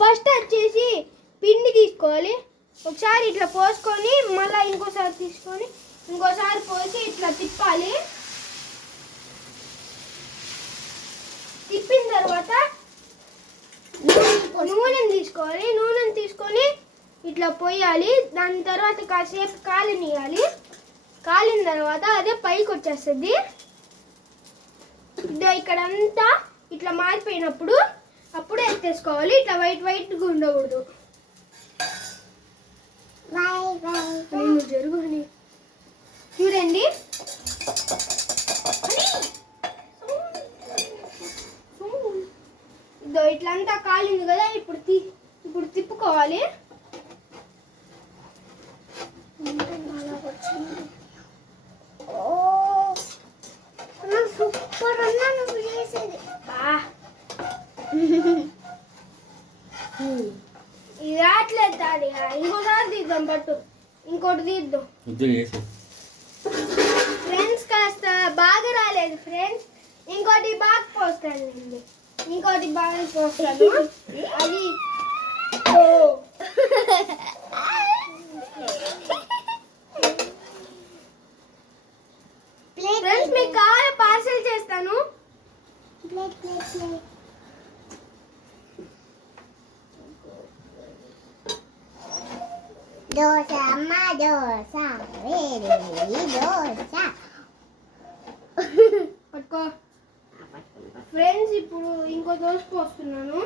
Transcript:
First వచ్చేసి పిండి తీసుకోవాలి. ఒకసారి ఇట్లా పోసుకొని మళ్ళీ ఇంకోసారి తీసుకొని ఇంకోసారి పోసి ఇట్లా తిప్పాలి. తిప్పిన తర్వాత నూనెని తీసుకోవాలి. నూనెని తీసుకొని ఇట్లా పోయాలి. దాని తర్వాత కాసేపు కాలనియాలి. కాలిన తర్వాత అదే పైకి వచ్చేస్తుంది. ఇక్కడంతా ఇట్లా మారిపోయినప్పుడు అప్పుడే ఎత్తేసుకోవాలి. ఇట్లా వైట్గా ఉండకూడదు. నేను జరుగు చూడండి. ఇట్లంతా కాలింది కదా, ఇప్పుడు తిప్పుకోవాలి. సూపర్ అన్నా నువ్వు చేసేది. ఇది రావట్లేదు డాడీ. ఇంకోసారి తీద్దాం పట్టు. ఇంకోటి తీద్దాం ఫ్రెండ్స్. కాస్త బాగా రాలేదు ఫ్రెండ్స్. ఇంకోటి బాగా పోస్తాను. ఇంకోటి బాగా పోస్తాను. అది ఫ్రెండ్స్ మీకు కావాలి పార్సల్ చేస్తాను. దోశ అమ్మ దోశ వేడి దోశ పట్టుకో ఫ్రెండ్స్. ఇప్పుడు ఇంకో దోశ పోస్తున్నాను.